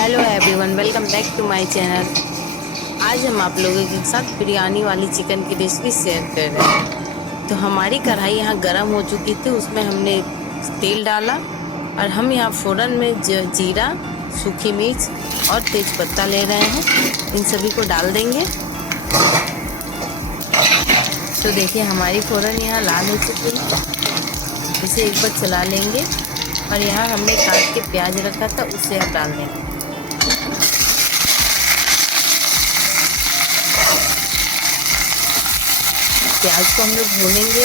Hello everyone, welcome back to my channel. आज हम आप लोगों के साथ बिरयानी वाली चिकन की रेसिपी शेयर कर रहे हैं। तो हमारी कढ़ाई यहाँ गर्म हो चुकी थी, उसमें हमने तेल डाला और हम यहाँ फ़ौरन में जीरा, सूखी मिर्च और तेज़पत्ता ले रहे हैं। इन सभी को डाल देंगे। तो देखिए हमारी फ़ौरन यहाँ लाल हो चुकी है। इसे एक बार चला लेंगे और यहाँ हमने काट के प्याज रखा था, उसे अब डाल देंगे। प्याज को हम लोग भूनेंगे।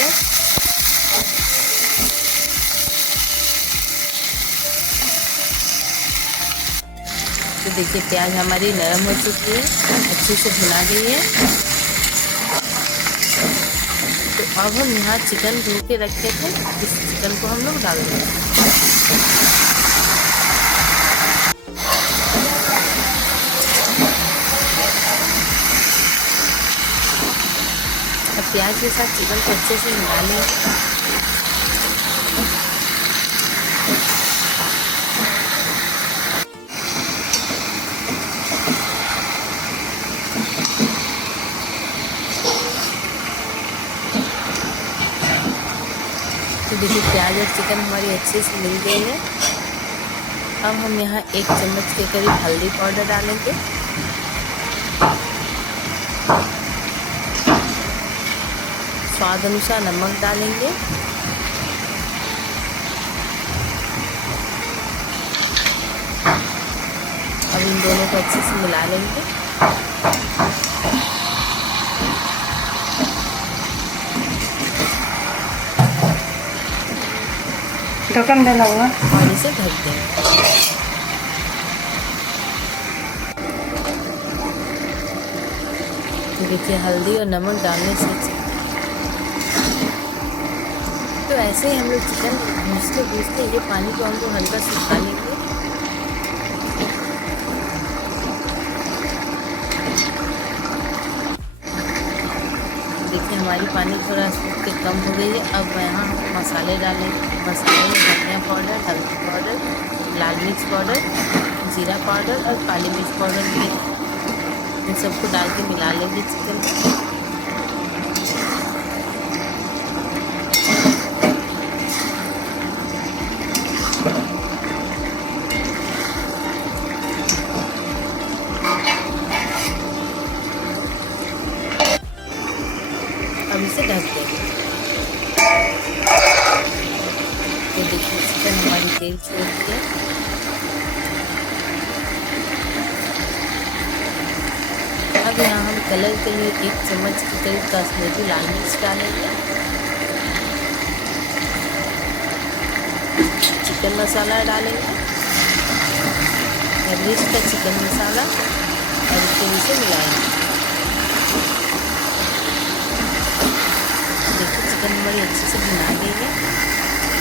तो देखिए प्याज हमारी नरम हो चुकी है, अच्छे से भुना गई है। तो अब हम यहाँ चिकन धो के रखे थे, इस चिकन को हम लोग डाल देंगे। अब प्याज के साथ चिकन को अच्छे से मिला लें। तो देखिए प्याज और चिकन हमारी अच्छे से मिल गई है। अब हम यहाँ 1 चम्मच के करीब हल्दी पाउडर डालेंगे। स्वाद अनुसार नमक डालेंगे। अब इन दोनों को अच्छे से मिला लेंगे। ढक्कन डाला हुआ और इसे ढक देंगे। तो देखिए हल्दी और नमक डालने से तो ऐसे ही हम लोग चिकन भूनते ये पानी को हम लोग हल्का सुखा लेंगे। देखिए हमारी पानी थोड़ा सूख के कम हो गई है। अब यहाँ हम मसाले डालेंगे। मसाले में धनिया पाउडर, हल्दी पाउडर, लाल मिर्च पाउडर, जीरा पाउडर और काली मिर्च पाउडर भी, इन सबको डाल के मिला लेंगे चिकन को। अब इसे ढक देंगे। तो देखिए चिकन हमारी तेल छोड़ दिया। अब यहाँ हम कलर के लिए 1 चम्मच के करीब कश्मीरी लाल मिर्च डालेंगे। चिकन मसाला डालेंगे, एवरेस्ट का चिकन मसाला, और इसके इसे मिलाएंगे। देखिए चिकन हमारी अच्छे से भुना गई है,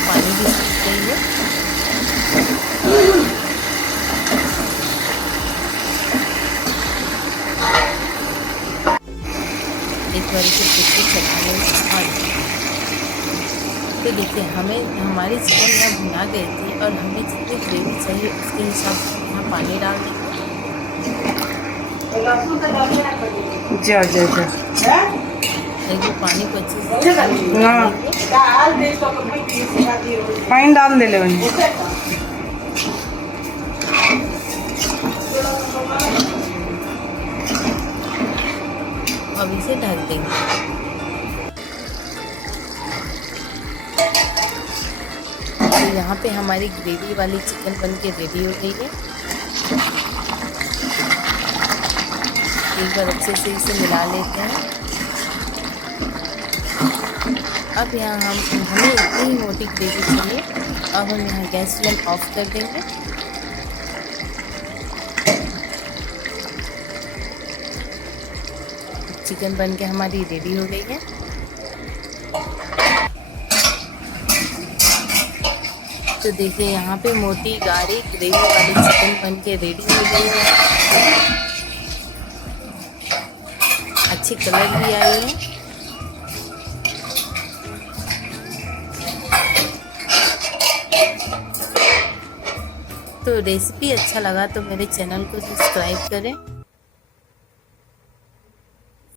पानी भी सूख गई है। एक बार इसे फिर से चला लेंगे। तो देखिए हमें हमारी चिकन यहाँ भुना गई थी और हमें जितनी ग्रेवी चाहिए उसके हिसाब से यहाँ पानी डाल देंगे। जा जा जा देखिए पानी को अच्छे से पानी डाल दे ले। अब इसे ढक देंगे। तो यहाँ पे हमारी ग्रेवी वाली चिकन बन के रेडी हो गई है। एक बार अच्छे से इसे मिला लेते हैं। अब यहाँ हमें इतनी ही मोटी ग्रेवी चाहिए। अब हम यहाँ गैस फ्लेम ऑफ कर देंगे। चिकन बन के हमारी रेडी हो गई है। तो देखिए यहाँ पे मोटी गाढ़ी ग्रेवी वाली चिकन बन के रेडी हो गई है। अच्छी कलर भी आई है। तो रेसिपी अच्छा लगा तो मेरे चैनल को सब्सक्राइब करें